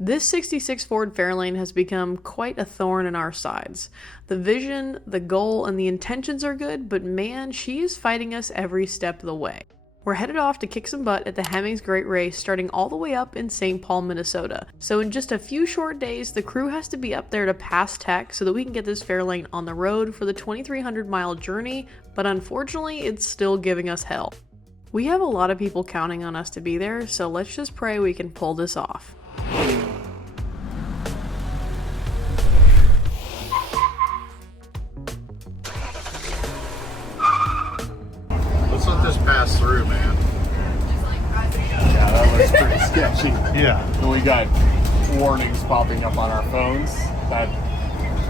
This 66 Ford Fairlane has become quite a thorn in our sides. The vision, the goal, and the intentions are good, but man, she is fighting us every step of the way. We're headed off to kick some butt at the Hemmings Great Race starting all the way up in St. Paul, Minnesota. So in just a few short days, the crew has to be up there to pass tech so that we can get this Fairlane on the road for the 2,300 mile journey, but unfortunately, it's still giving us hell. We have a lot of people counting on us to be there, so let's just pray we can pull this off. Let's let this pass through, man. Yeah, that looks pretty sketchy. Yeah. And we got warnings popping up on our phones. That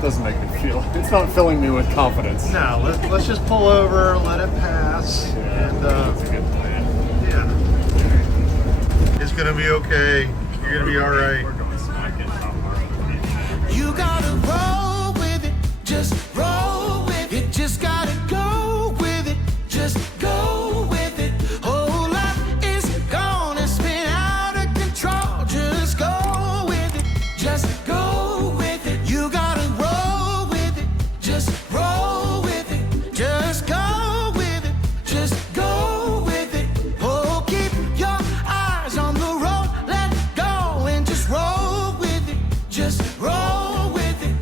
doesn't make me feel, it's not filling me with confidence. No, let's just pull over, let it pass. Yeah, and that's a good plan. Yeah. It's gonna be okay. You're gonna be all right. We're going smack in top of our You gotta roll with it, just roll with it. You just gotta go with it, just go with it. Whole life is gonna spin out of control. Just go with it, just go with it. You gotta roll with it, just roll with it. Just go with it, just go with it. Oh, keep your eyes on the road, let go and just roll with it, just roll with it.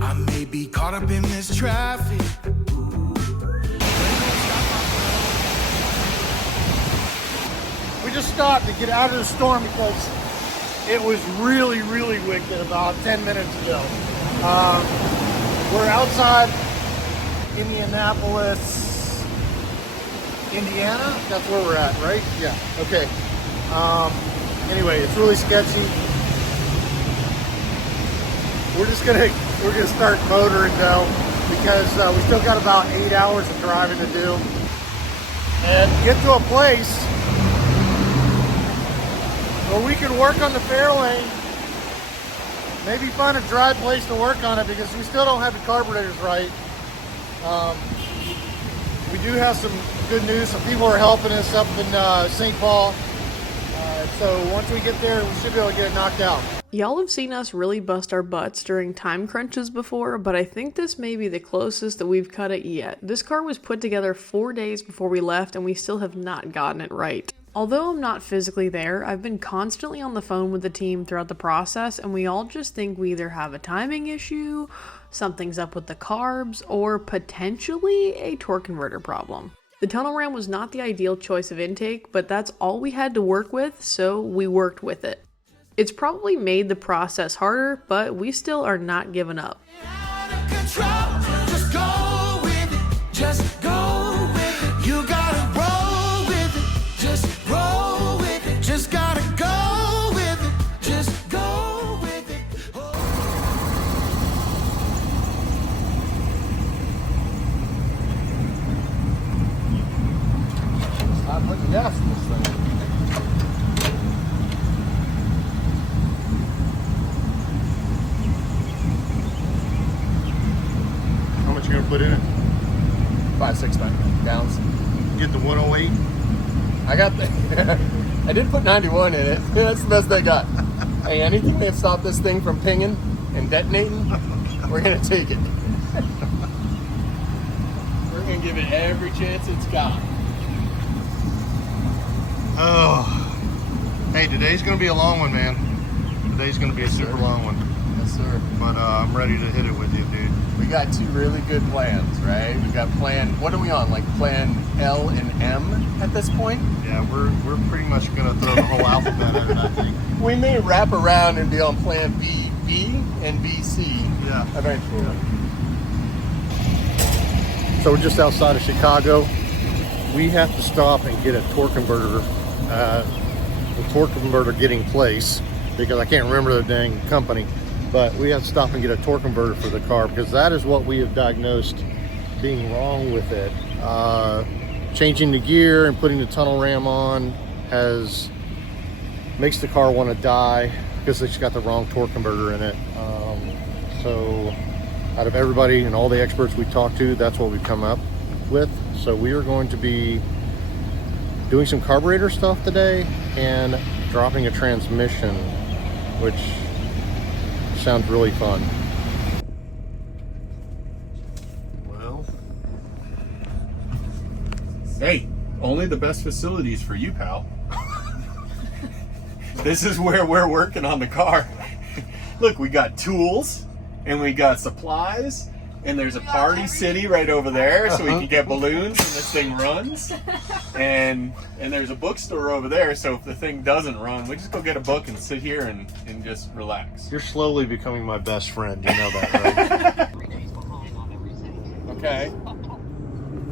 I may be caught up in this traffic. We just stopped to get out of the storm because it was really, really wicked about 10 minutes ago. We're outside Indianapolis, Indiana. That's where we're at, right? Yeah. Okay. Anyway, it's really sketchy. We're gonna start motoring though because we still got about 8 hours of driving to do and get to a place where we can work on the Fairlane. Maybe find a dry place to work on it because we still don't have the carburetors right. We do have some good news. Some people are helping us up in St. Paul. So once we get there, we should be able to get it knocked out. Y'all have seen us really bust our butts during time crunches before, but I think this may be the closest that we've cut it yet. This car was put together 4 days before we left and we still have not gotten it right. Although I'm not physically there, I've been constantly on the phone with the team throughout the process and we all just think we either have a timing issue, something's up with the carbs, or potentially a torque converter problem. The tunnel ram was not the ideal choice of intake, but that's all we had to work with, so we worked with it. It's probably made the process harder, but we still are not giving up. Out of control, just go with it, just go with it. You gotta roll with it, just roll with it. Just gotta go with it, just go with it. Stop putting gas in this thing. How much you gonna put in it? 5-6 gallons. Get the 108? I got the, I did put 91 in it. That's the best I got. Hey, anything that stop this thing from pinging and detonating, we're gonna take it. We're gonna give it every chance it's got. Oh, hey, today's gonna be a long one, man. Today's gonna be a super long one. Yes, sir. But I'm ready to hit it with you, dude. We got two really good plans, right? We got plan, what are we on? Like plan L and M at this point? Yeah, we're pretty much gonna throw the whole alphabet at it, I think. We may wrap around and be on plan B, B, and BC. Yeah. Eventually. So we're just outside of Chicago. We have to stop and get a torque converter, getting place, because I can't remember the dang company, but we have to stop and get a torque converter for the car because that is what we have diagnosed being wrong with it. Changing the gear and putting the tunnel ram on makes the car want to die because it's got the wrong torque converter in it. So out of everybody and all the experts we talked to, that's what we've come up with. So we are going to be doing some carburetor stuff today and dropping a transmission which sounds really fun. Well, hey, only the best facilities for you, pal. This is where we're working on the car. Look, we got tools and we got supplies, and there's a party city right over there so we can get balloons and this thing runs. And there's a bookstore over there, so if the thing doesn't run, we just go get a book and sit here and just relax. You're slowly becoming my best friend, you know that, right? Okay.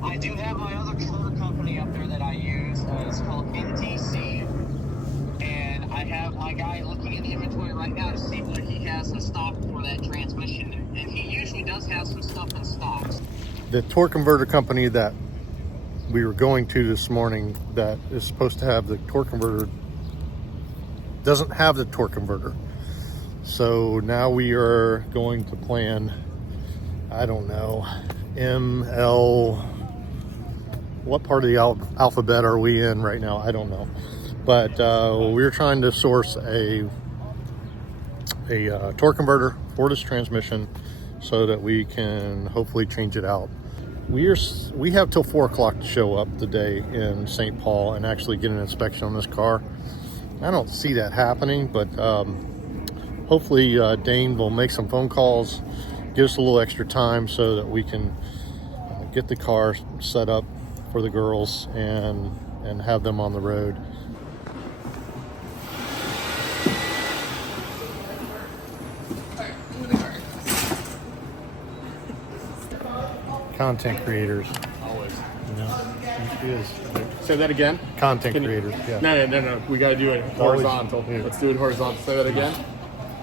I do have my other converter company up there that I use. It's called NTC. And I have my guy looking in the inventory right now to see what he has in stock for that transmission. And he usually does have some stuff in stock. The torque converter company that we were going to this morning that is supposed to have the torque converter doesn't have the torque converter. So now we are going to plan, I don't know, ML, what part of the alphabet are we in right now? I don't know. But we're trying to source a torque converter for this transmission so that we can hopefully change it out. We have till 4 o'clock to show up today in St. Paul and actually get an inspection on this car. I don't see that happening, but hopefully Dane will make some phone calls, give us a little extra time so that we can get the car set up for the girls and have them on the road. Content creators. Always. No, it is. Say that again. Content creators. Yeah. No. We got to do it horizontal. Yeah. Let's do it horizontal. Say that again.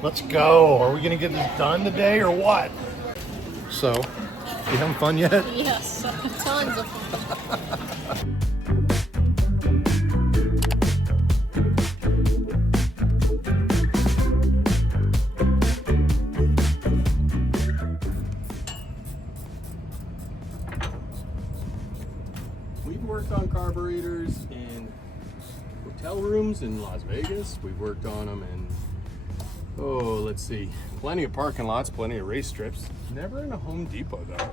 Let's go. Are we going to get this done today or what? So, you having fun yet? Yes, tons of fun. We've worked on carburetors in hotel rooms in Las Vegas. We've worked on them in, let's see, plenty of parking lots, plenty of race strips. Never in a Home Depot though.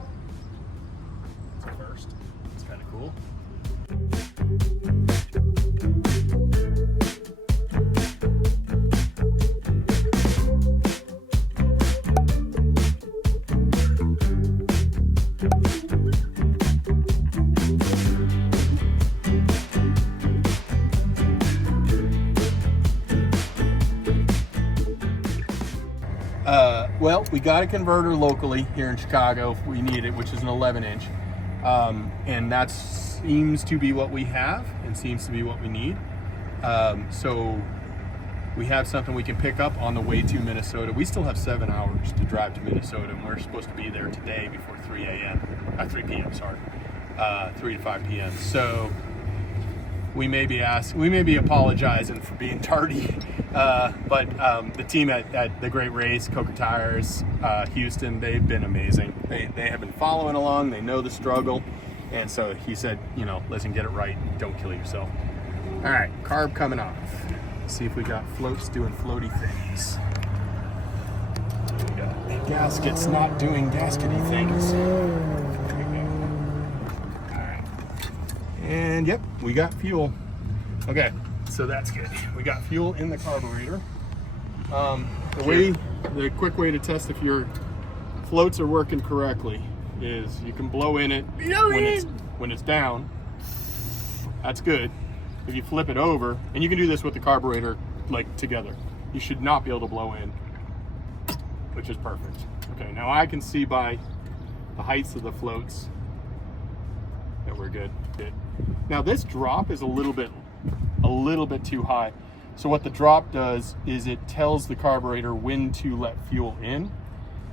It's a first. It's kind of cool. Well, we got a converter locally here in Chicago if we need it, which is an 11-inch. And that seems to be what we have and seems to be what we need. So we have something we can pick up on the way to Minnesota. We still have 7 hours to drive to Minnesota, and we're supposed to be there today before 3 p.m., sorry. 3 to 5 p.m. So we may be apologizing for being tardy, but the team at the Great Race, Coca Tires, Houston, they've been amazing. They have been following along. They know the struggle, and so he said, listen, get it right, don't kill yourself. All right, carb coming off. Let's see if we got floats doing floaty things. We got gaskets not doing gaskety things. And yep, we got fuel. Okay, so that's good. We got fuel in the carburetor. The quick way to test if your floats are working correctly is you can blow in it when it's down. That's good. If you flip it over, and you can do this with the carburetor like together, you should not be able to blow in, which is perfect. Okay, now I can see by the heights of the floats that we're good. Now this drop is a little bit too high. So what the drop does is it tells the carburetor when to let fuel in.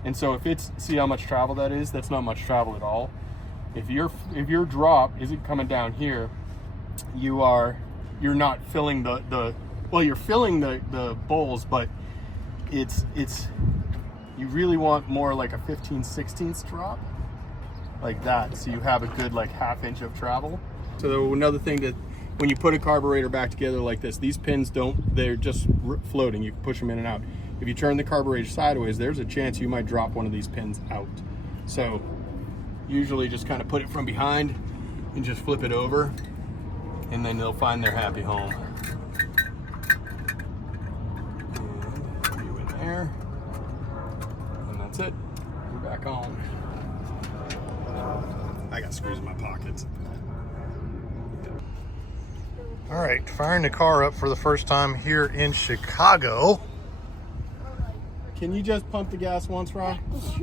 And so see how much travel that is? That's not much travel at all. If your drop isn't coming down here, you're not filling you're filling the bowls, but it's you really want more like a 15/16 drop, like that, so you have a good like half inch of travel. So another thing to when you put a carburetor back together like this, these pins they're just floating. You can push them in and out. If you turn the carburetor sideways, there's a chance you might drop one of these pins out. So usually just kind of put it from behind and just flip it over, and then they'll find their happy home. And you in there, and that's it. We're back on. I got screws in my pockets. All right, firing the car up for the first time here in Chicago. Can you just pump the gas once, Rob? That's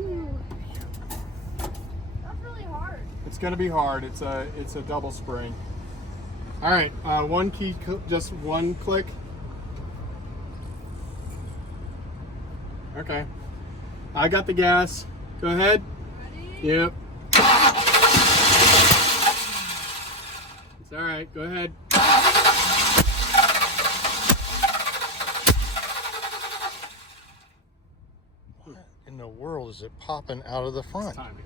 really hard. It's gonna be hard. It's a double spring. All right, one key, just one click. Okay, I got the gas. Go ahead. Ready? Yep. It's all right. Go ahead. What in the world is it popping out of the front? It's timing.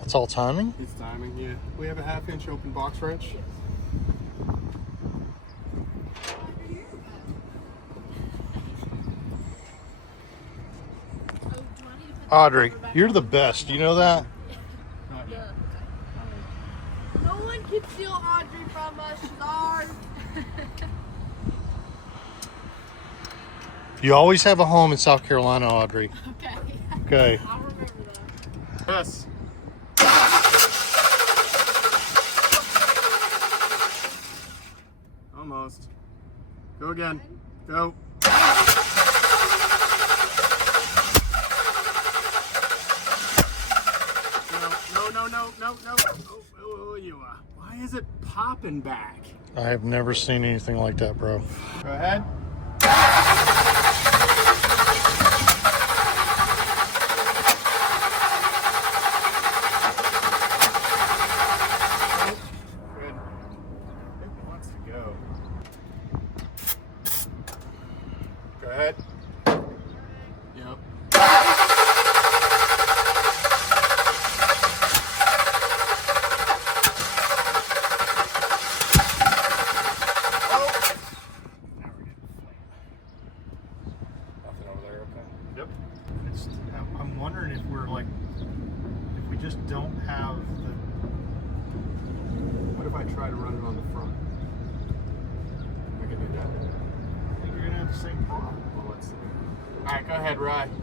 That's all timing? It's timing, yeah. We have a 1/2-inch open box wrench. Audrey, you're the best. You know that? Not yet. No one can steal Audrey from us. She's ours. You always have a home in South Carolina, Audrey. Okay. Okay. I'll remember that. Yes. Almost. Go again. Go. No. Oh, you are. Why is it popping back? I have never seen anything like that, bro. Go ahead. Good. It wants to go. Go ahead. Yep. I'm wondering if we're like, if we just don't have the. What if I try to run it on the front? I can do that. I think you're gonna have the same problem. Well, let's see. All right, go ahead, Rye. Nope.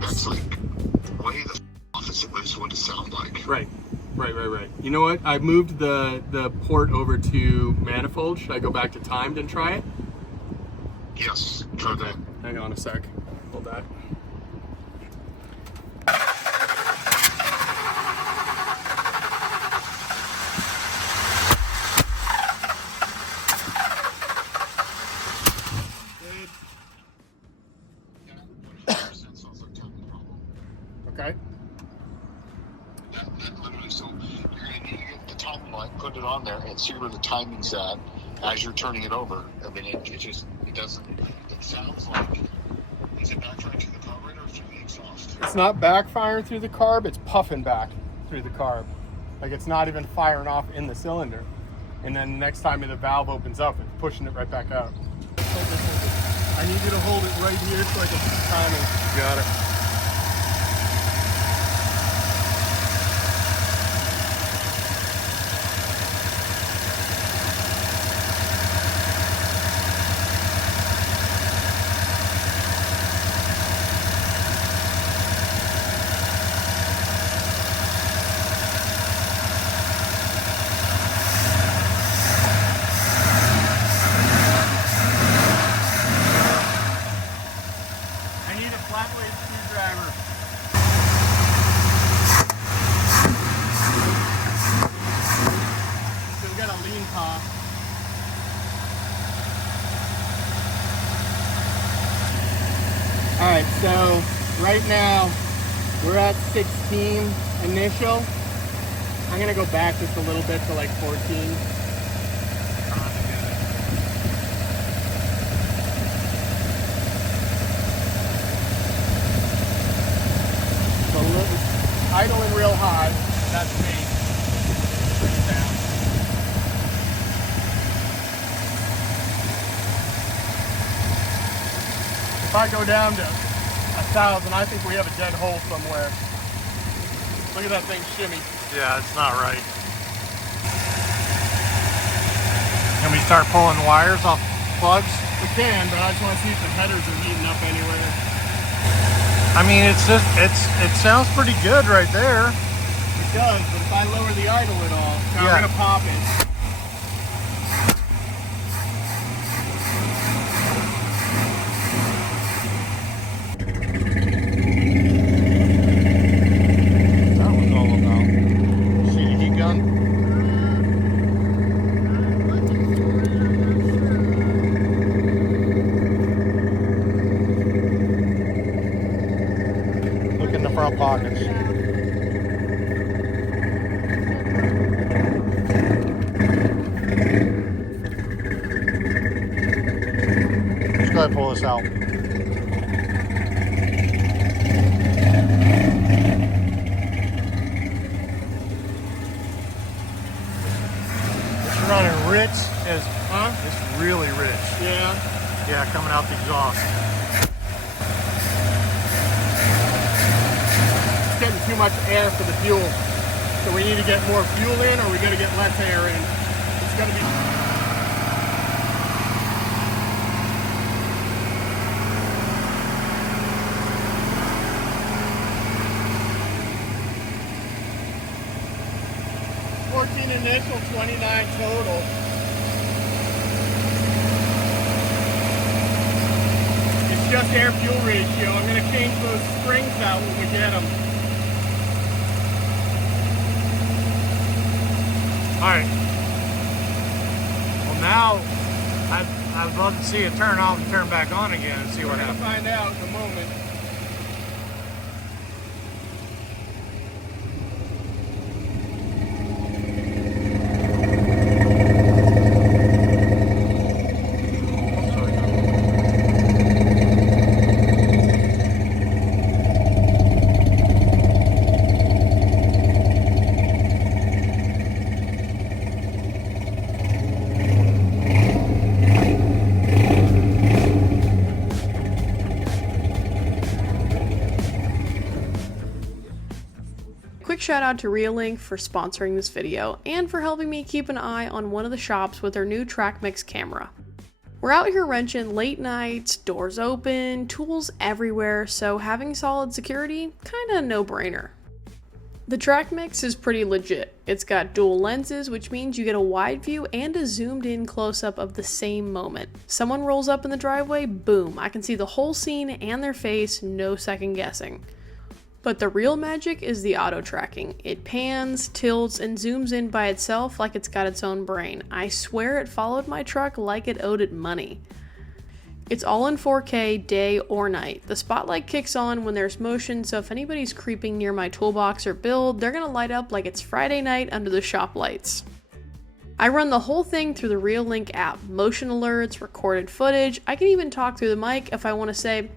That's like way the opposite way it's going to sound like. Right. You know what? I moved the port over to manifold. Should I go back to timed and try it? Yes, try that. Hang on a sec. Hold that. Okay. That literally, so you're going to need to get the timing line, put it on there, and see where the timing's at as you're turning it over. I mean, it doesn't, it sounds like, is it backfiring to the carburetor or through the exhaust? It's not backfiring through the carb, it's puffing back through the carb. Like it's not even firing off in the cylinder. And then next time the valve opens up, it's pushing it right back out. I need you to hold it right here so I can see timing. Got it. flat blade screwdriver. Still got a lean paw. Alright, so right now we're at 16 initial. I'm gonna go back just a little bit to like 14. Idling real high. That's me. Bring it down. If I go down to 1,000, I think we have a dead hole somewhere. Look at that thing shimmy. Yeah, it's not right. Can we start pulling wires off plugs? We can, but I just want to see if the headers are heating up anywhere. I mean, it sounds pretty good right there. It does, but if I lower the idle at all, now I'm gonna pop it. That was all about. See the heat gun? Look in the front pockets. Let's go ahead and pull this out. It's running rich as, it's really rich. Yeah. Yeah, coming out the exhaust. It's getting too much air for the fuel. So we need to get more fuel in, or we gotta get less air in. It's gonna be... initial, 29 total. It's just air fuel ratio. I'm going to change those springs out when we get them. Alright. Well, now I'd love to see it turn off and turn back on again and see what happens. We're going to find out in a moment. Quick shout out to Reinstalling for sponsoring this video and for helping me keep an eye on one of the shops with their new TrackMix camera. We're out here wrenching late nights, doors open, tools everywhere, so having solid security, kinda a no-brainer. The TrackMix is pretty legit. It's got dual lenses, which means you get a wide view and a zoomed in close-up of the same moment. Someone rolls up in the driveway, boom, I can see the whole scene and their face, no second guessing. But the real magic is the auto tracking. It pans, tilts, and zooms in by itself like it's got its own brain. I swear it followed my truck like it owed it money. It's all in 4K, day or night. The spotlight kicks on when there's motion, so if anybody's creeping near my toolbox or build, they're gonna light up like it's Friday night under the shop lights. I run the whole thing through the Reinstalling app. Motion alerts, recorded footage. I can even talk through the mic if I want to say,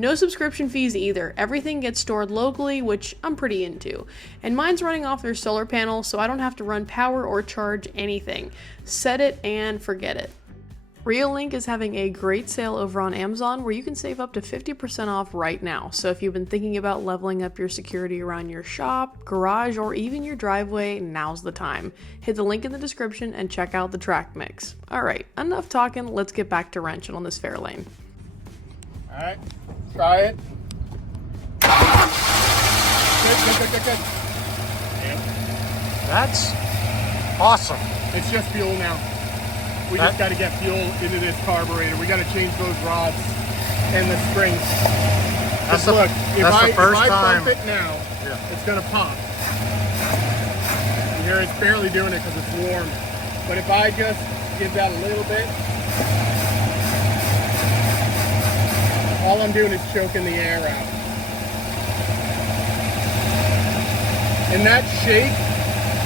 no subscription fees either. Everything gets stored locally, which I'm pretty into. And mine's running off their solar panel, so I don't have to run power or charge anything. Set it and forget it. Reinstalling is having a great sale over on Amazon where you can save up to 50% off right now. So if you've been thinking about leveling up your security around your shop, garage, or even your driveway, now's the time. Hit the link in the description and check out the TrackMix. Alright, enough talking, let's get back to wrenching on this Fairlane. Alright, try it. Good. That's awesome. It's just fuel now. We just got to get fuel into this carburetor. We got to change those rods. and the springs. That's Look, if I time. bump it now, it's gonna pop. And here it's barely doing it because it's warm. But if I just give that a little bit, all I'm doing is choking the air out. And that shake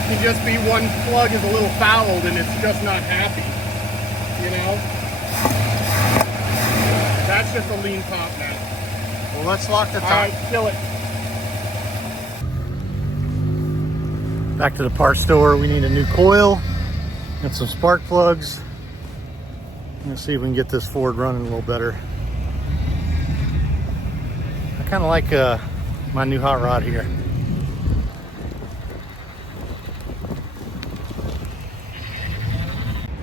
can just be one plug is a little fouled and it's just not happy, you know? That's just a lean pop now. Well, let's lock the top. All right, fill it. Back to the parts store. We need a new coil and some spark plugs. Let's see if we can get this Ford running a little better. I kind of like my new hot rod here.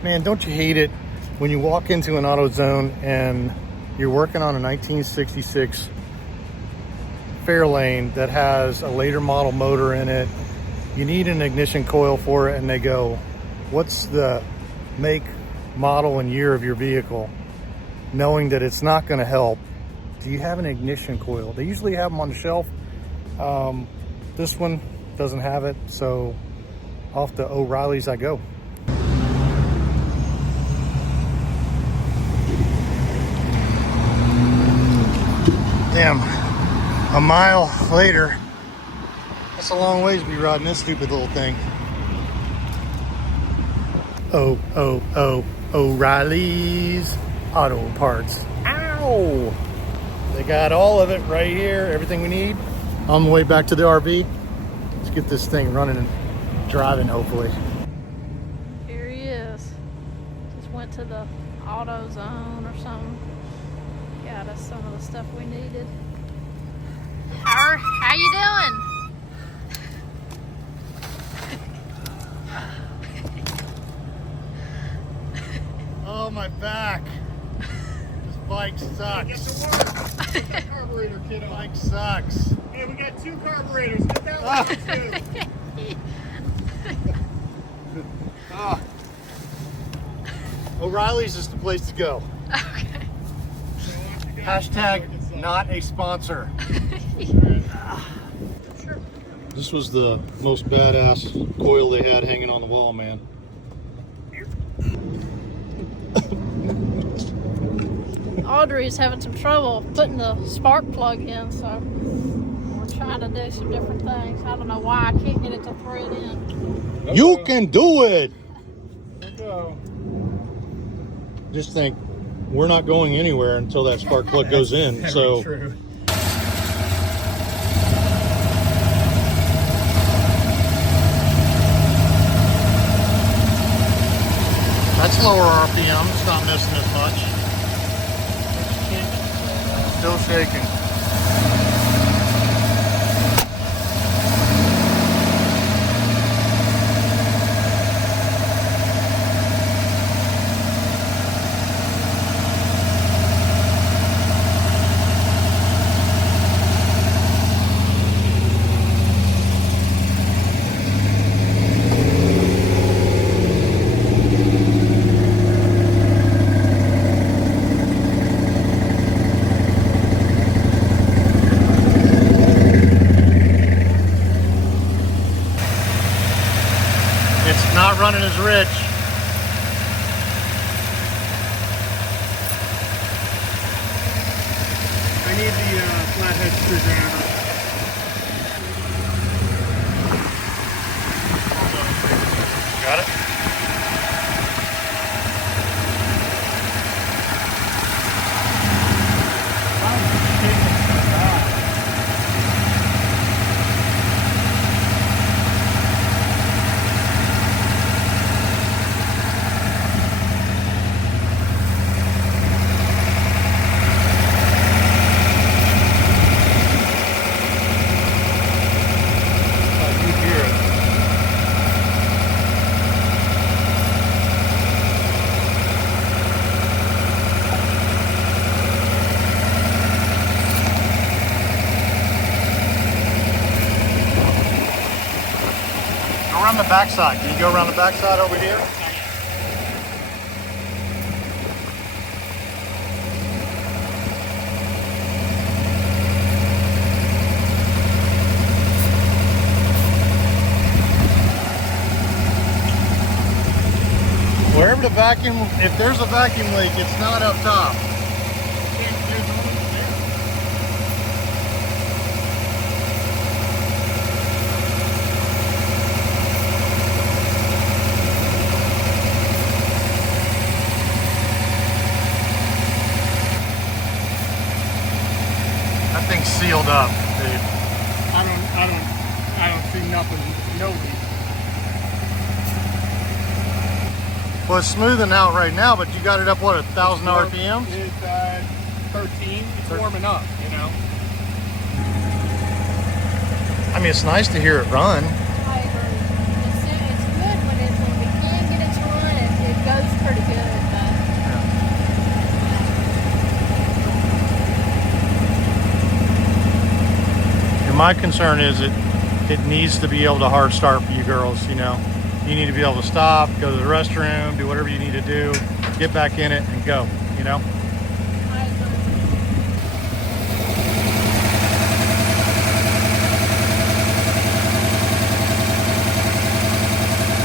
Man, don't you hate it when you walk into an AutoZone and you're working on a 1966 Fairlane that has a later model motor in it. You need an ignition coil for it, and they go, what's the make, model, and year of your vehicle? Knowing that it's not going to help. Do you have an ignition coil? They usually have them on the shelf. This one doesn't have it, so off to O'Reilly's I go. Damn, a mile later, that's a long ways to be riding this stupid little thing. O'Reilly's Auto Parts. Ow! They got all of it right here, everything we need. On the way back to the RV, let's get this thing running and driving, hopefully. Here he is. Just went to the AutoZone or something. Got us some of the stuff we needed. How you doing? Oh, my back. This bike sucks. Carburetor, kiddo. Bike sucks. Hey, we got 2 carburetors. Get that one too. O'Reilly's is the place to go. Okay. Hashtag not a sponsor. This was the most badass coil they had hanging on the wall, man. Audrey's having some trouble putting the spark plug in, so we're trying to do some different things. I don't know why I can't get it to thread in. You can do it! Let's go. Just think, we're not going anywhere until that spark plug goes in, so. True. That's lower RPM, it's not missing as much. Still shaking. Not running as rich. I need the flathead screwdriver. Got it? Around the backside. Can you go around the backside over here? said the vacuum, if there's a vacuum leak, it's not up top. That thing's sealed up, dude. I don't see nothing, no leak. Well, it's smoothing out right now, but you got it up, what, 1,000 RPM? It's 13. It's warming up, you know. I mean, it's nice to hear it run. I agree. It's good when we can get it to run. It goes pretty good, but And my concern is it needs to be able to hard start for you girls, you know. You need to be able to stop, go to the restroom, do whatever you need to do, get back in it and go, you know? I agree.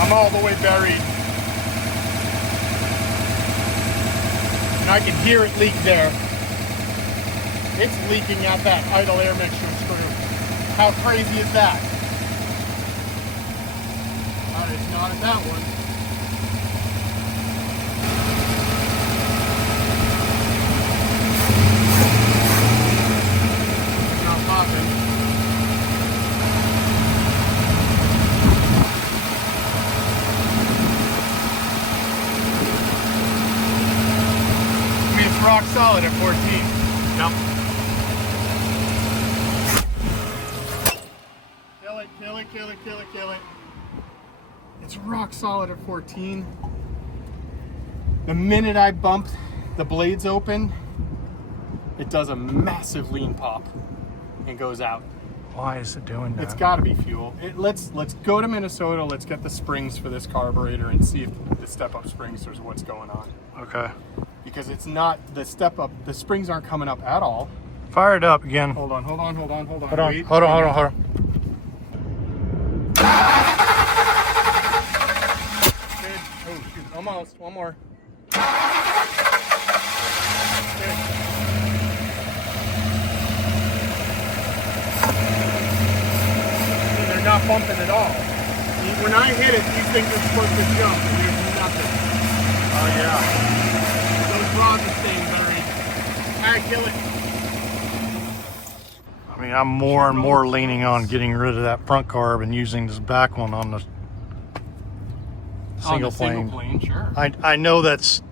I'm all the way buried. And I can hear it leak there. It's leaking at that idle air mixture screw. How crazy is that? It's not at that one. It's not popping. I mean, it's rock solid at 14. Yep. Kill it, kill it, kill it, kill it, kill it. It's rock solid at 14. The minute I bump the blades open, it does a massive lean pop and goes out. Why is it doing that? It's got to be fuel. Let's go to Minnesota. Let's get the springs for this carburetor and see if the step-up springs is what's going on. Okay. Because it's not the step-up. The springs aren't coming up at all. Fire it up again. Hold on. Hold on. Wait. Hold on. Good. Oh, shoot. Almost. One more. Good. They're not bumping at all. When I hit it, these things are supposed to jump, and there's nothing. Oh yeah. Those rods are staying buried. All right, kill it. I mean, I'm more and more leaning on getting rid of that front carb and using this back one on the single plane. Sure. I know that's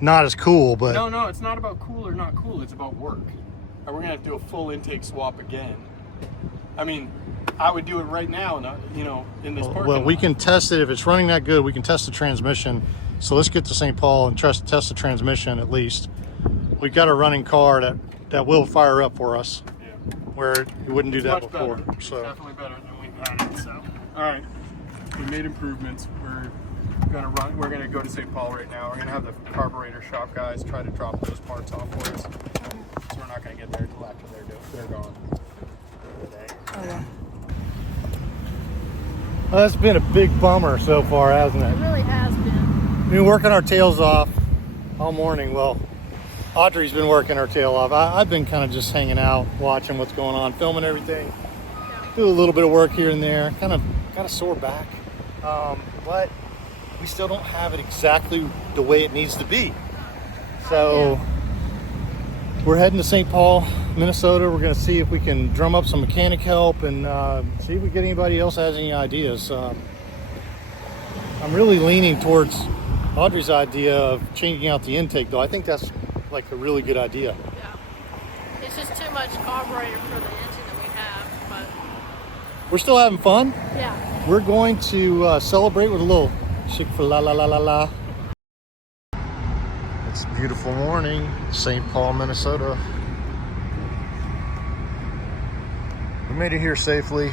not as cool, but No, it's not about cool or not cool. It's about work. And we're gonna have to do a full intake swap again. I mean, I would do it right now, in this parking well, we lot. can test it if it's running that good. We can test the transmission. So let's get to St. Paul and test the transmission at least. We got a running car that will fire up for us, Yeah. where you wouldn't do It's that much before. better. So It's definitely better than we've had it. So, all right, we made improvements. We're gonna go to St. Paul right now. We're gonna have the carburetor shop guys try to drop those parts off for us. So we're not gonna get there until after they're gone for the day. well, that's been a big bummer so far, hasn't It it? really has been. We've been working our tails off all morning. Well, Audrey's been working her tail off. I've been kind of just hanging out, watching what's going on, filming everything. Do a little bit of work here and there. Kind of got a sore back, but we still don't have it exactly the way it needs to be. So we're heading to St. Paul, Minnesota. We're going to see if we can drum up some mechanic help and see if we get anybody else has any ideas. I'm really leaning towards Audrey's idea of changing out the intake, though. I think that's like a really good idea. Yeah. It's just too much carburetor for the engine that we have, but We're still having fun. yeah. We're going to celebrate with a little Chick-fil-A-la-la-la-la. It's a beautiful morning, St. Paul, Minnesota. We made it here safely.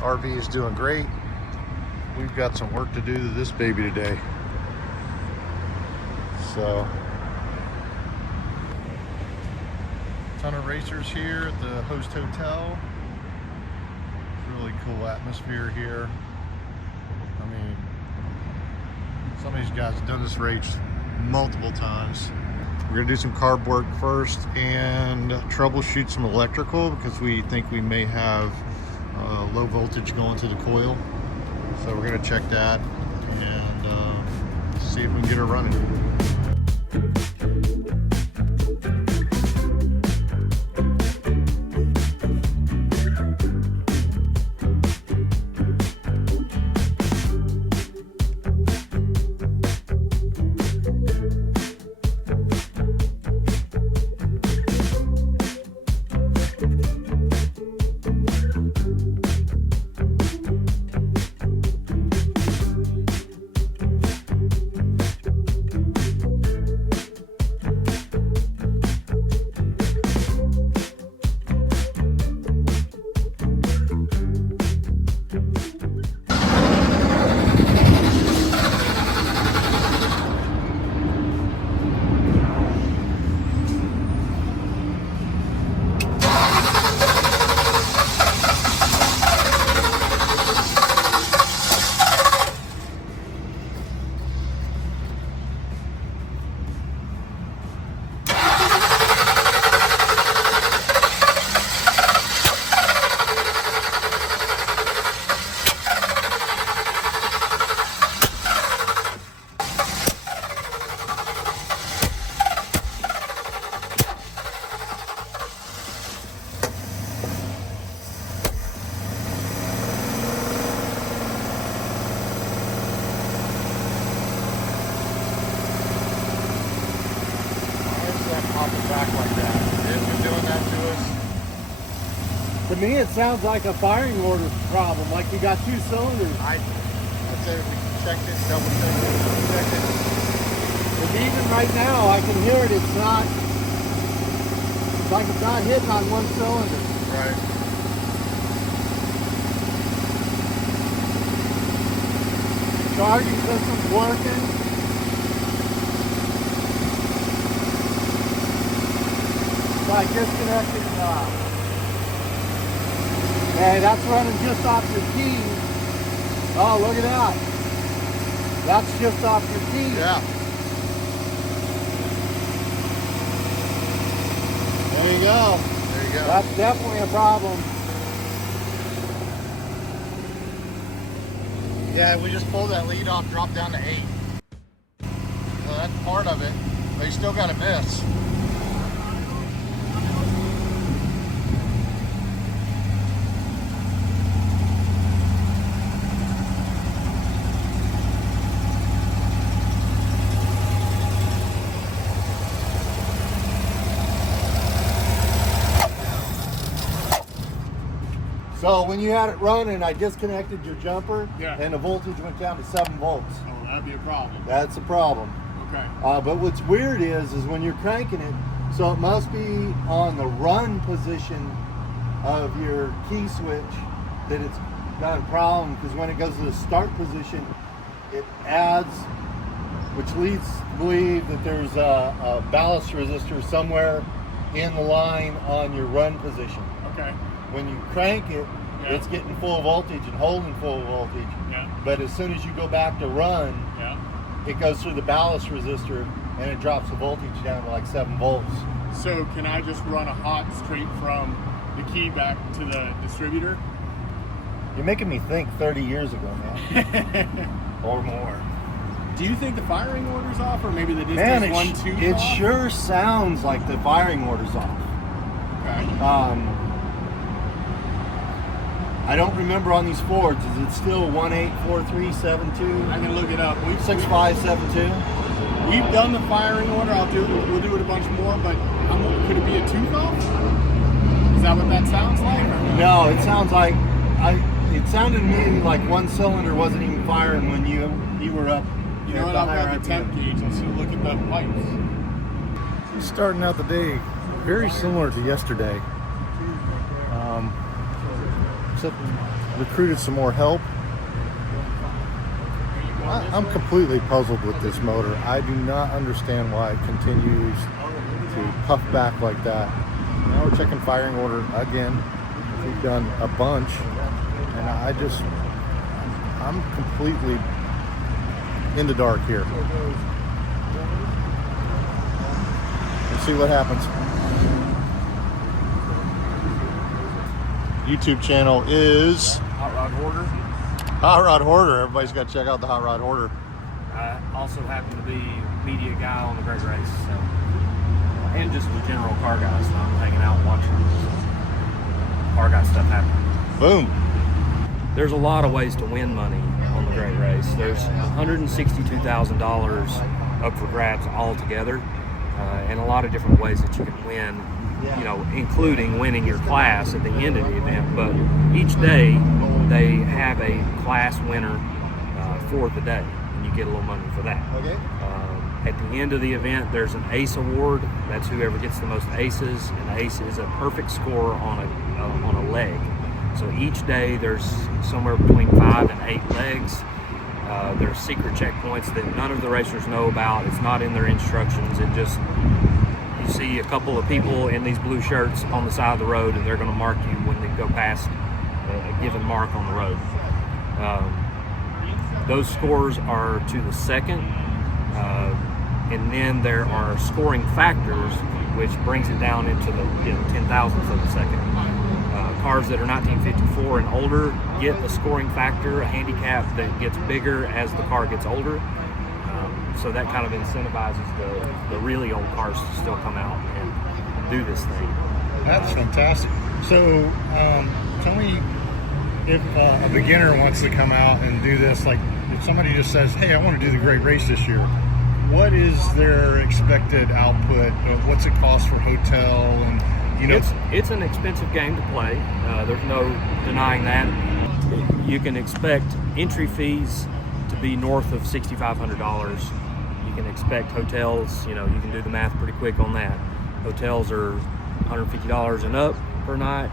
RV is doing great. We've got some work to do to this baby today. So, ton of racers here at the host hotel. Really cool atmosphere here. I mean, Some of these guys have done this race multiple times. We're gonna do some carb work first and troubleshoot some electrical because we think we may have low voltage going to the coil. So we're gonna check that and see if we can get her running. To me, it sounds like a firing order problem, like you got 2 cylinders. I'd say we checked it, double checked it, checked it. But even right now, I can hear it. It's like it's not hitting on 1 cylinder. Right. Charging system's working. So I disconnected. Hey, that's running just off your key. Oh, look at that. That's just off your key. Yeah. There you go. There you go. That's definitely a problem. Yeah, we just pulled that lead off, dropped down to 8. So that's part of it, but you still got to miss. So when you had it running, I disconnected your jumper, Yeah. and the voltage went down to 7 volts. Oh, that'd be a problem. That's a problem. Okay. But what's weird is when you're cranking it, so it must be on the run position of your key switch that it's got a problem, because when it goes to the start position, it adds, which leads to believe that there's a ballast resistor somewhere in the line on your run position. Okay. When you crank it, Yeah. it's getting full voltage and holding full voltage. Yeah. But as soon as you go back to run, Yeah. it goes through the ballast resistor and it drops the voltage down to like 7 volts. So can I just run a hot straight from the key back to the distributor? You're making me think 30 years ago, man. Or more. Do you think the firing order's off, or maybe the Man, distance 1, 2 it off? sure sounds like the firing order's off. Okay. I don't remember on these Fords. Is it still 184372? I can look it up. 6572? We've done the firing order. We'll do it a bunch more, but could it be a tooth off? Is that what that sounds like? Or No, it sounds like it sounded to me like 1 cylinder wasn't even firing when you were up. You know what? I've got the temp gauge. Let's look at the pipes. Starting out the day very similar to yesterday. Except recruited some more help. I'm completely puzzled with this motor. I do not understand why it continues to puff back like that. Now we're checking firing order again. We've done a bunch, and I'm completely in the dark here. Let's see what happens. YouTube channel is Hot Rod Hoarder. Hot Rod Hoarder. Everybody's got to check out the Hot Rod Hoarder. I also happen to be media guy on the Great Race, so, and just a general car guy, so I'm hanging out watching car guy stuff happen. Boom. There's a lot of ways to win money on the Great Race. There's $162,000 up for grabs altogether, and a lot of different ways that you can win, you know, including winning your class at the end of the event. But each day they have a class winner for the day, and you get a little money for that. Okay. At the end of the event, there's an ACE award. That's whoever gets the most aces, and the ACE is a perfect score on a leg. So each day there's somewhere between 5 and 8 legs. There's secret checkpoints that none of the racers know about. It's not in their instructions. It just, you see a couple of people in these blue shirts on the side of the road, and they're going to mark you when they go past a given mark on the road. Those scores are to the second, and then there are scoring factors, which brings it down into the 10,000th of a second. Cars that are 1954 and older get a scoring factor, a handicap that gets bigger as the car gets older. So that kind of incentivizes the really old cars to still come out and do this thing. That's fantastic. So tell me, if a beginner wants to come out and do this, like if somebody just says, hey, I want to do the Great Race this year, what is their expected output? What's it cost for hotel? And you know, it's an expensive game to play. There's no denying that. You can expect entry fees to be north of $6,500. You can expect hotels, you can do the math pretty quick on that. Hotels are $150 and up per night.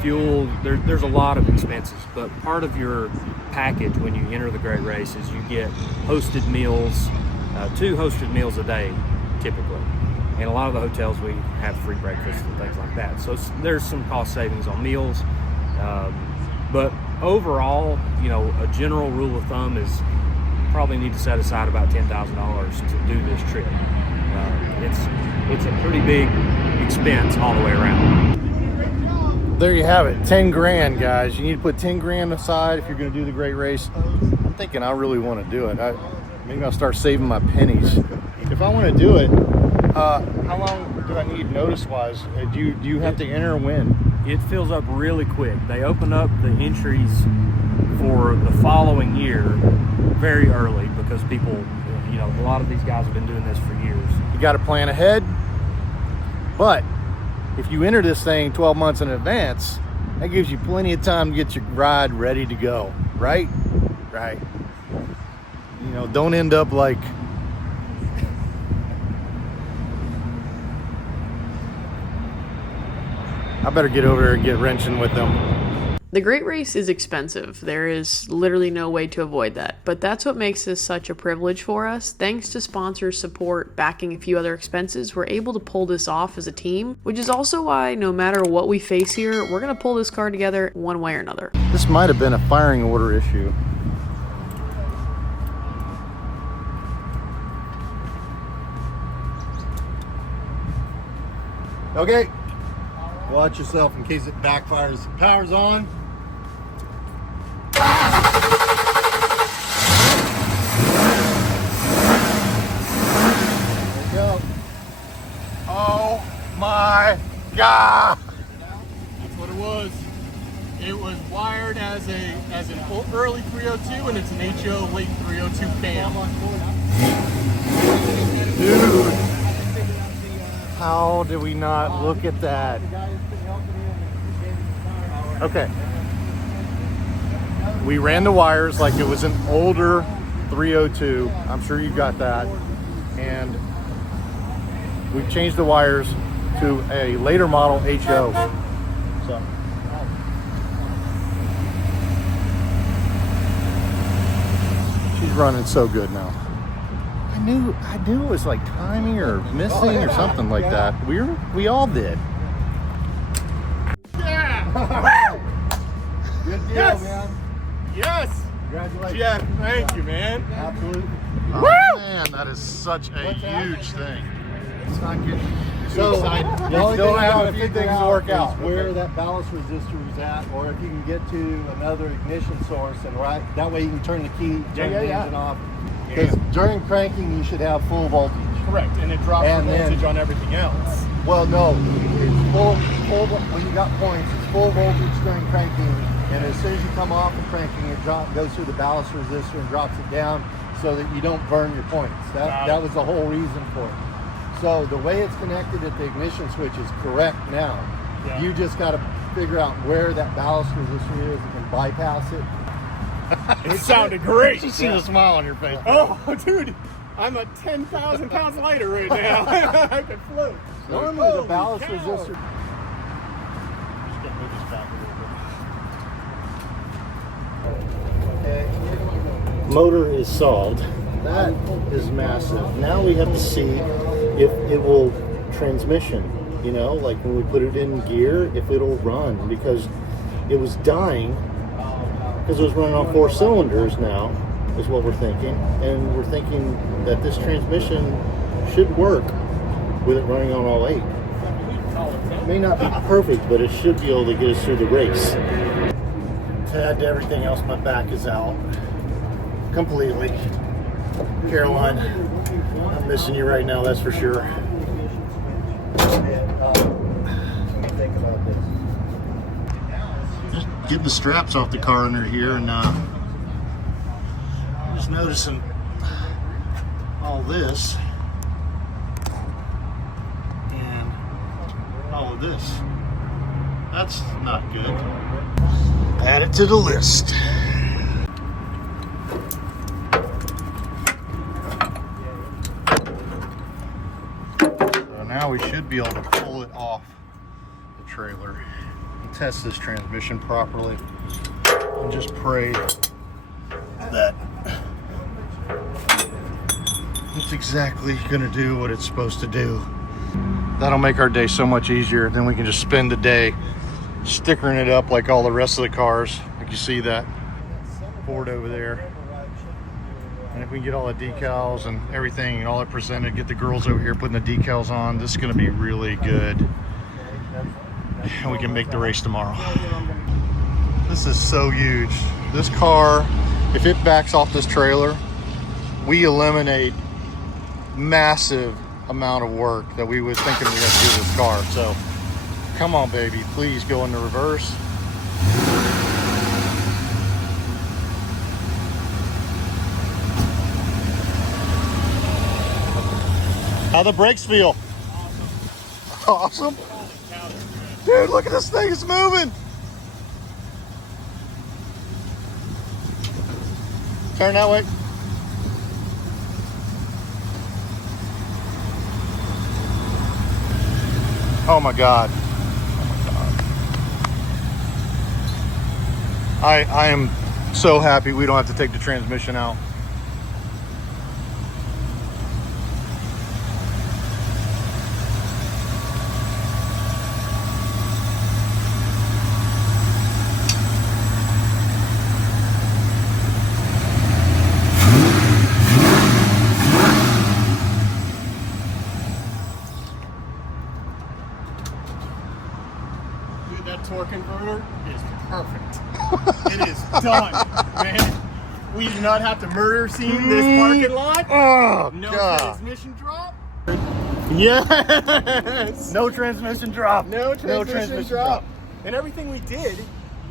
Fuel, there's a lot of expenses, but part of your package when you enter the Great Race is you get hosted meals, 2 hosted meals a day, typically. And a lot of the hotels, we have free breakfast and things like that. So there's some cost savings on meals. But overall, a general rule of thumb is probably need to set aside about $10,000 to do this trip. It's a pretty big expense all the way around. There you have it, 10 grand, guys. You need to put 10 grand aside if you're going to do the Great Race. I'm thinking I really want to do it. Maybe I'll start saving my pennies. If I want to do it, how long do I need notice-wise? Do you have to enter and win? It fills up really quick. They open up the entries for the following year very early because people, a lot of these guys have been doing this for years. You got to plan ahead, but if you enter this thing 12 months in advance, that gives you plenty of time to get your ride ready to go, right? Right. Don't end up like I better get over there and get wrenching with them. The Great Race is expensive. There is literally no way to avoid that. But that's what makes this such a privilege for us. Thanks to sponsors' support, backing a few other expenses, we're able to pull this off as a team, which is also why no matter what we face here, we're going to pull this car together one way or another. This might have been a firing order issue. Okay. Watch yourself in case it backfires. Power's on. There we go. Oh my God! That's what it was. It was wired as an early 302, and it's an HO late 302 cam. Dude, how did we not look at that? Okay. We ran the wires like it was an older 302. I'm sure you got that. And we've changed the wires to a later model HO. So. She's running so good now. I knew it was like timing or missing or something like that. We all did. Yeah! Good deal, Yes! man. Yes! Congratulations. Jeff, thank you, man. Absolutely. Oh, man, that is such a huge thing. It's not getting So excited. the only thing Still you have gotta a few figure things to out work is out. where Okay. that ballast resistor is at, or if you can get to another ignition source, and that way you can turn the key, turn the engine off. Because during cranking you should have full voltage. Correct, and it drops And the voltage then- on everything else. Well, no, it's full when you got points. It's full voltage during cranking, and as soon as you come off of cranking, it goes through the ballast resistor and drops it down so that you don't burn your points. That was the whole reason for it. So the way it's connected at the ignition switch is correct now. Yeah. You just got to figure out where that ballast resistor is and bypass it. It sounded great. You see the smile on your face. Oh, dude, I'm at 10,000 pounds lighter right now. I could float. Normally the Holy ballast cow. resistor. Just gotta move this back a little bit. Motor is solved. That is massive. Now we have to see if it will transmission, you know, like when we put it in gear, if it'll run, because it was dying because it was running on 4 cylinders now, is what we're thinking. And we're thinking that this transmission should work with it running on all 8. It may not be perfect, but it should be able to get us through the race. To add to everything else, my back is out completely. Caroline, I'm missing you right now, that's for sure. Just getting the straps off the car under here, and just noticing all this and all of this. That's not good. Add it to the list. So now we should be able to pull it off the trailer and test this transmission properly and just pray that it's exactly gonna do what it's supposed to do. That'll make our day so much easier. Then we can just spend the day stickering it up like all the rest of the cars. Like you see that board over there. And if we can get all the decals and everything and all it presented, get the girls over here putting the decals on, this is gonna be really good. And we can make the race tomorrow. This is so huge. This car, if it backs off this trailer, we eliminate massive amount of work that we was thinking we had to do with this car. So come on, baby, please go into reverse. How the brakes feel? Awesome. Dude, look at this thing, it's moving. Turn that way. Oh my God. I am so happy we don't have to take the transmission out. That torque converter is perfect. It is done, man. We do not have to murder scene this parking lot. Oh, No God. transmission drop. Yes! No transmission drop. No transmission drop. And everything we did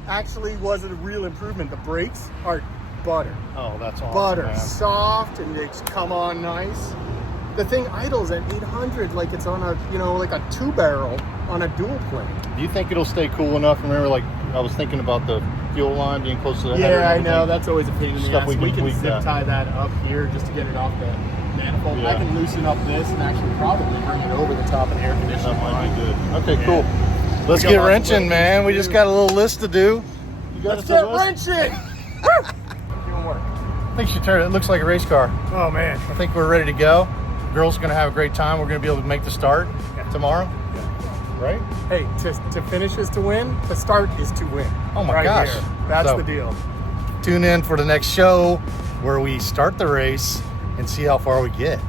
actually was a real improvement. The brakes are butter. Oh, that's awesome, Butter. man. Soft, and they come on nice. The thing idles at 800 like it's on a, you know, like a 2-barrel on a dual plane. Do you think it'll stay cool enough? Remember, like, I was thinking about the fuel line being close to the header. Yeah, I and know. everything. That's always a pain in the Stuff ass. we can We can tweak zip that. tie that up here just to get it off the manifold. Yeah. I can loosen up this and actually probably bring it over the top of the air conditioning That might line. be good. Okay, Yeah. cool. Let's got get lots of wrenching, work man. to We do. just got a little list to do. You got Let's us get a list? wrenching! Doing work. I think she turned. It looks like a race car. Oh, man. I think we're ready to go. Girls are gonna have a great time. We're gonna be able to make the start tomorrow, right? Hey, to finish is to win. To start is to win. Oh my right gosh. Here. That's So- the deal. Tune in for the next show where we start the race and see how far we get.